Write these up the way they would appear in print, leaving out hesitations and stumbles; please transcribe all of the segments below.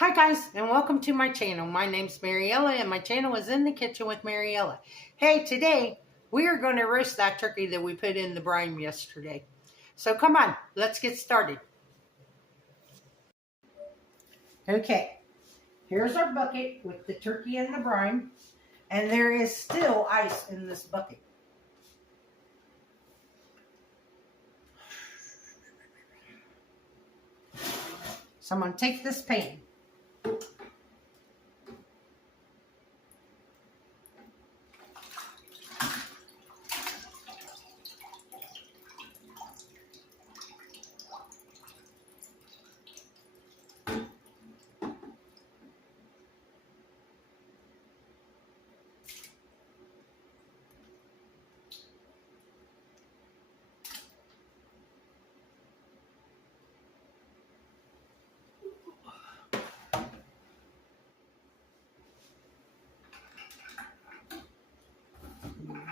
Hi guys, and welcome to my channel. My name's Mariella, and my channel is In the Kitchen with Mariella. Hey, today we are going to roast that turkey that we put in the brine yesterday. So come on, let's get started. Okay, here's our bucket with the turkey and the brine, and there is still ice in this bucket. So I'm going to take this pan.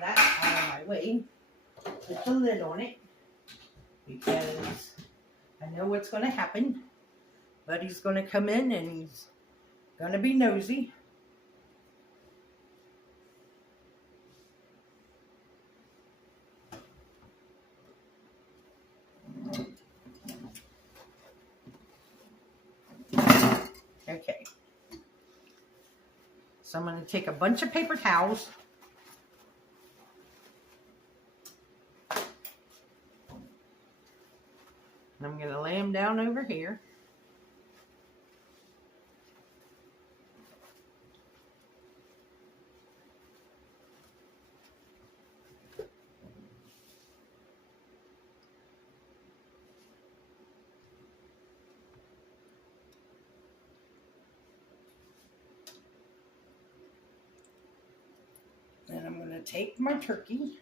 That out of my way. Put the lid on it because I know what's going to happen. Buddy's going to come in and he's going to be nosy. Okay. So I'm going to take a bunch of paper towels. And I'm going to lay them down over here. Then I'm going to take my turkey.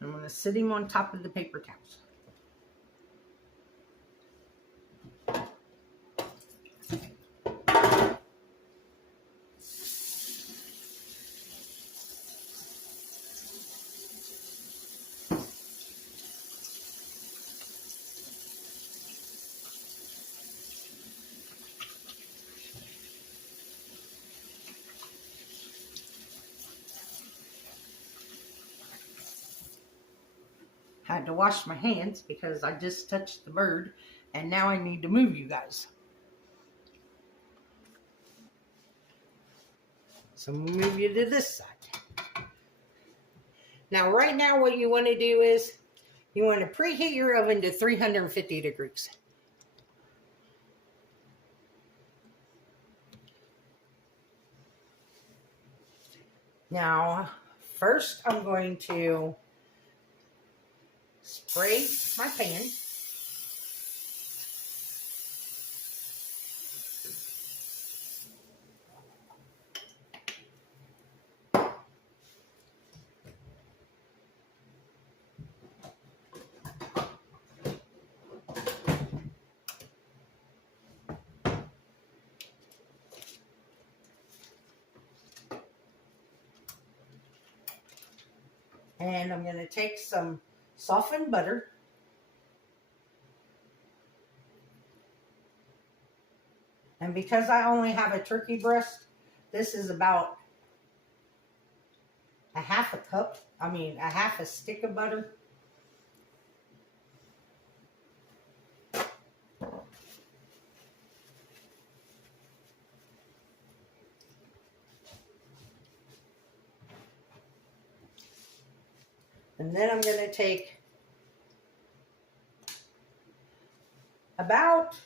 I'm going to sit him on top of the paper towels. Had to wash my hands because I just touched the bird and now I need to move you guys. So I'm going to move you to this side. Now right now what you want to do is you want to preheat your oven to 350 degrees. Now first I'm going to spray my pan. And I'm going to take some softened butter. And because I only have a turkey breast, this is about a half a stick of butter. And then I'm going to take about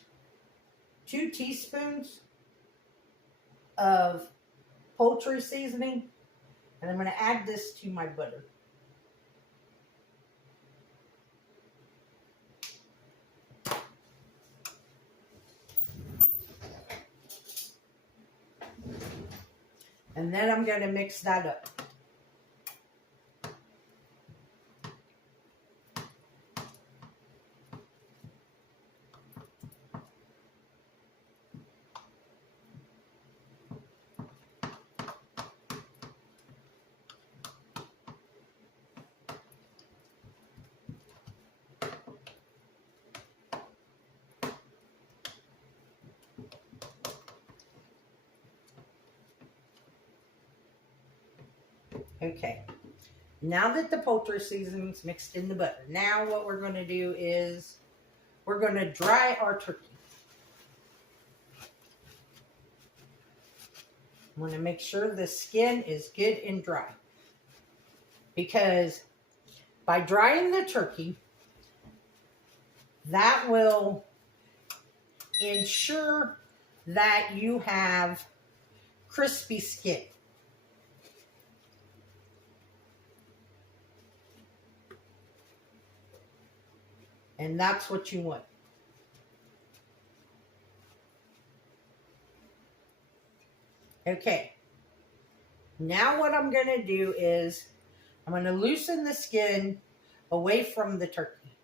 2 teaspoons of poultry seasoning, and I'm going to add this to my butter. And then I'm going to mix that up. Okay. Now that the poultry seasoning's mixed in the butter, now what we're going to do is we're going to dry our turkey. I'm going to make sure the skin is good and dry, because by drying the turkey, that will ensure that you have crispy skin. And that's what you want. Okay. Now what I'm going to do is I'm going to loosen the skin away from the turkey.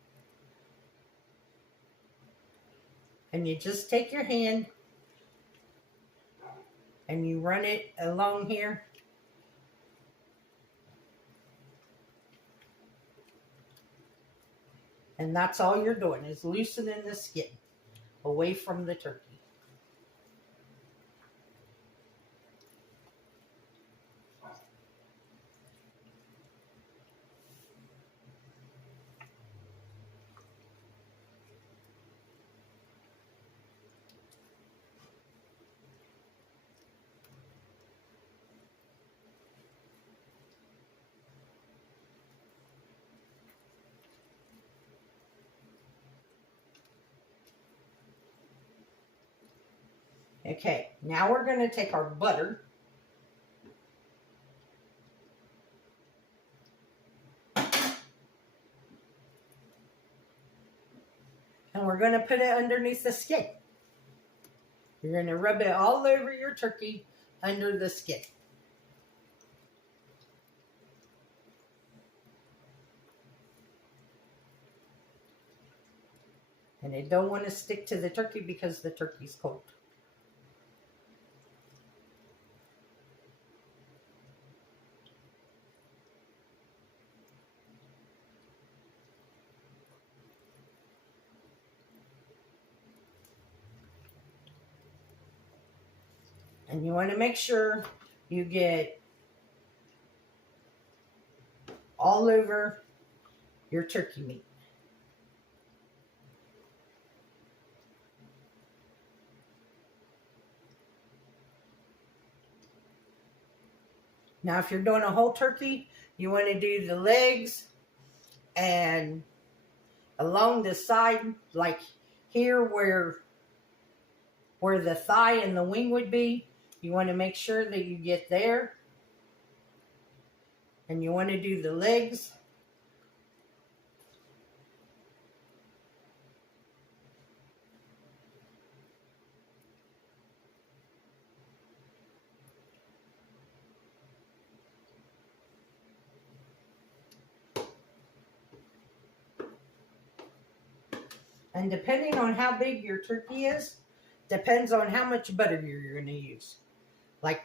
And you just take your hand and you run it along here. And that's all you're doing, is loosening the skin away from the turkey. Okay, now we're going to take our butter and we're going to put it underneath the skin. You're going to rub it all over your turkey under the skin. And it don't want to stick to the turkey because the turkey's cold. And you want to make sure you get all over your turkey meat. Now, if you're doing a whole turkey, you want to do the legs and along the side, like here where the thigh and the wing would be. You want to make sure that you get there. And you want to do the legs. And depending on how big your turkey is, depends on how much butter you're going to use. Like,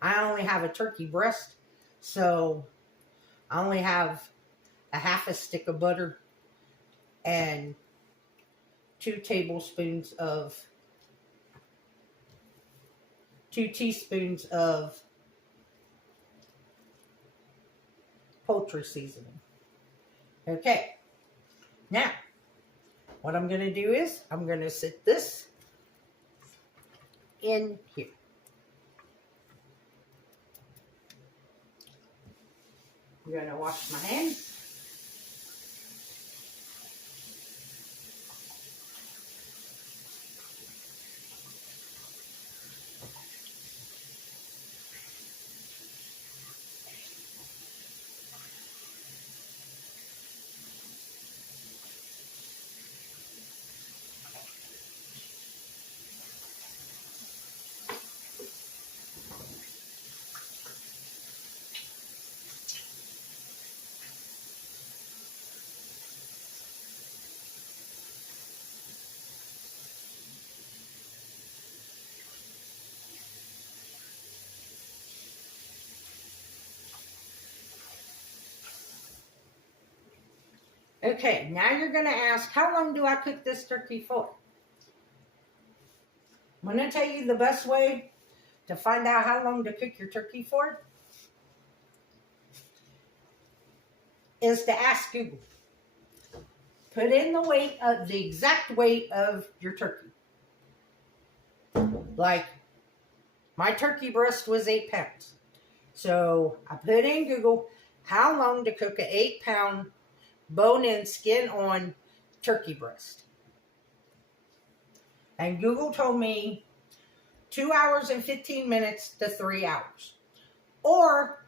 I only have a turkey breast, so I only have a half a stick of butter and 2 teaspoons of poultry seasoning. Okay, now what I'm going to do is I'm going to sit this in here. I'm going to wash my hands. Okay, now you're going to ask, how long do I cook this turkey for? I'm going to tell you the best way to find out how long to cook your turkey for is to ask Google. Put in the exact weight of your turkey. Like, my turkey breast was 8 pounds. So I put in Google, how long to cook an 8-pound bone-in, skin-on turkey breast. And Google told me 2 hours and 15 minutes to 3 hours. Or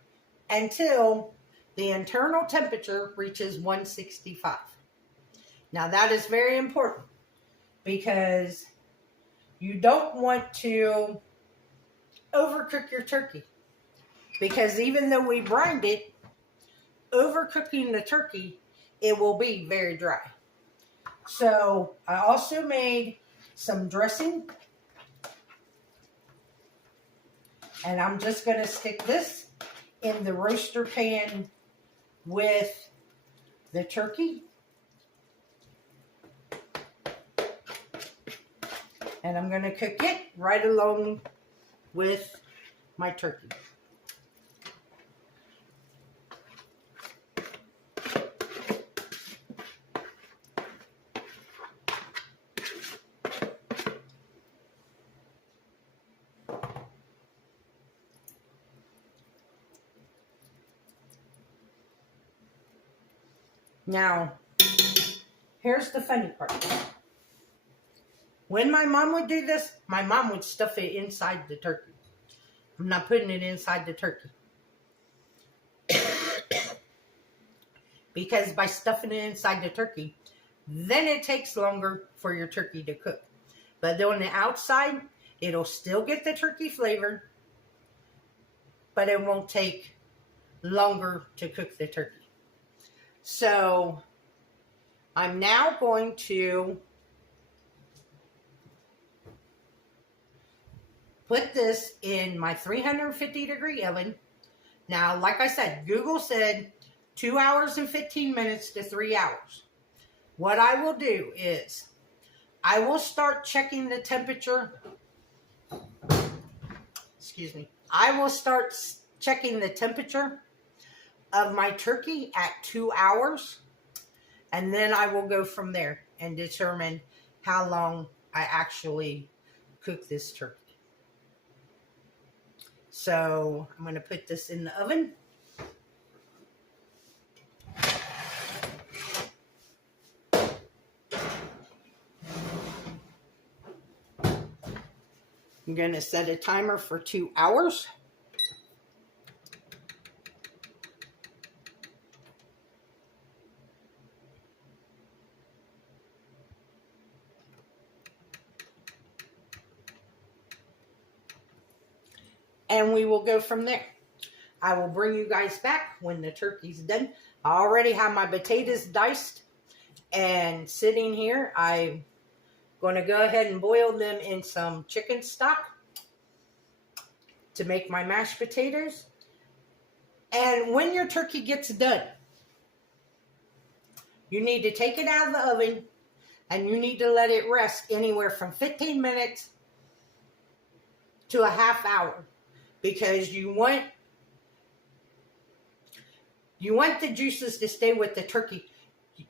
until the internal temperature reaches 165. Now that is very important because you don't want to overcook your turkey. Because even though we brined it, overcooking the turkey, it will be very dry. So I also made some dressing. And I'm just going to stick this in the roaster pan with the turkey. And I'm going to cook it right along with my turkey. Now, here's the funny part. When my mom would do this, my mom would stuff it inside the turkey. I'm not putting it inside the turkey. Because by stuffing it inside the turkey, then it takes longer for your turkey to cook. But on the outside, it'll still get the turkey flavor, but it won't take longer to cook the turkey. So, I'm now going to put this in my 350-degree oven. Now, like I said, Google said 2 hours and 15 minutes to 3 hours. What I will do is I will start checking the temperature. Excuse me. I will start checking the temperature of my turkey at 2 hours. And then I will go from there and determine how long I actually cook this turkey. So I'm going to put this in the oven. I'm going to set a timer for 2 hours. And we will go from there. I will bring you guys back when the turkey's done. I already have my potatoes diced and sitting here. I'm going to go ahead and boil them in some chicken stock to make my mashed potatoes. And when your turkey gets done, you need to take it out of the oven and you need to let it rest anywhere from 15 minutes to a half hour. Because you want the juices to stay with the turkey.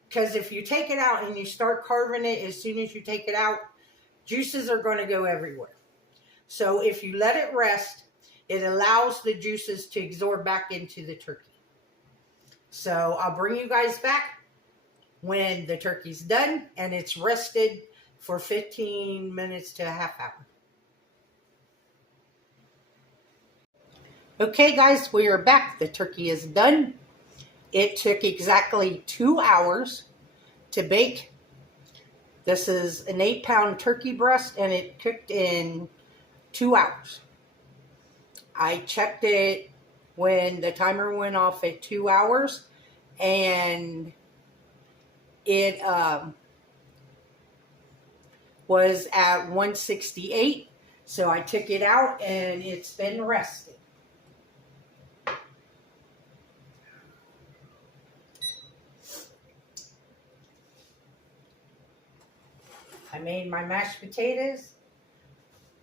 Because if you take it out and you start carving it as soon as you take it out, juices are going to go everywhere. So if you let it rest, it allows the juices to absorb back into the turkey. So I'll bring you guys back when the turkey's done and it's rested for 15 minutes to a half hour. Okay guys, we are back. The turkey is done. It took exactly 2 hours to bake. This is an 8-pound turkey breast and it cooked in 2 hours. I checked it when the timer went off at 2 hours and it was at 168. So I took it out and it's been rested. I made my mashed potatoes.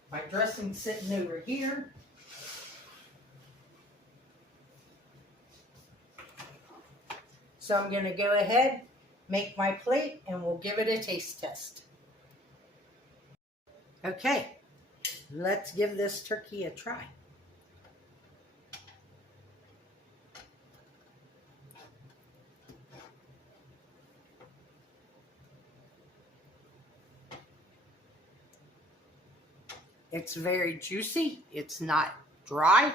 My dressing's sitting over here. So I'm going to go ahead, make my plate, and we'll give it a taste test. Okay, let's give this turkey a try. It's very juicy. It's not dry.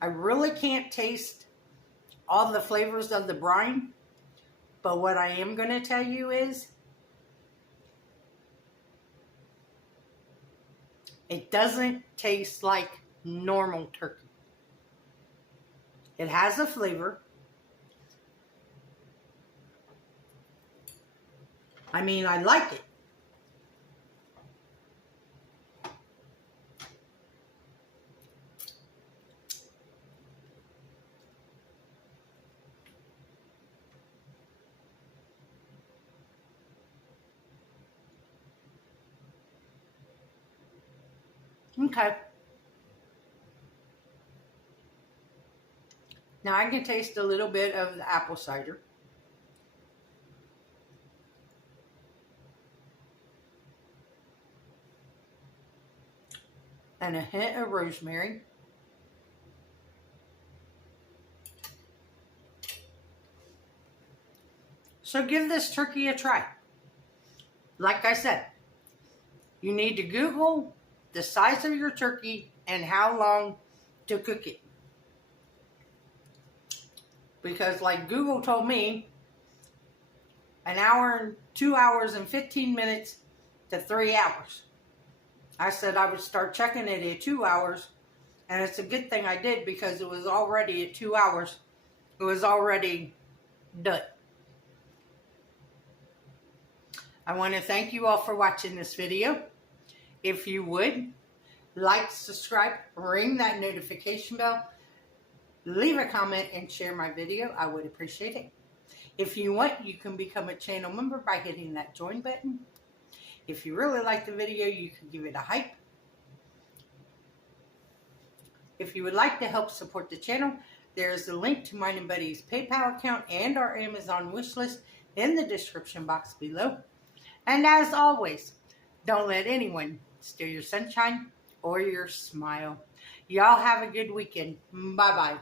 I really can't taste all the flavors of the brine, but what I am going to tell you is it doesn't taste like normal turkey. It has a flavor. I mean, I like it. Okay. Now I can taste a little bit of the apple cider. And a hint of rosemary. So give this turkey a try. Like I said, you need to Google the size of your turkey and how long to cook it. Because like Google told me, an hour, 2 hours and 15 minutes to 3 hours. I said I would start checking it at 2 hours, and it's a good thing I did because it was already at 2 hours. It was already done. I want to thank you all for watching this video. If you would, like, subscribe, ring that notification bell, leave a comment, and share my video. I would appreciate it. If you want, you can become a channel member by hitting that join button. If you really like the video, you can give it a hype. If you would like to help support the channel, there is a link to mine and Buddy's PayPal account and our Amazon wish list in the description box below. And as always, don't let anyone steal your sunshine or your smile. Y'all have a good weekend. Bye-bye.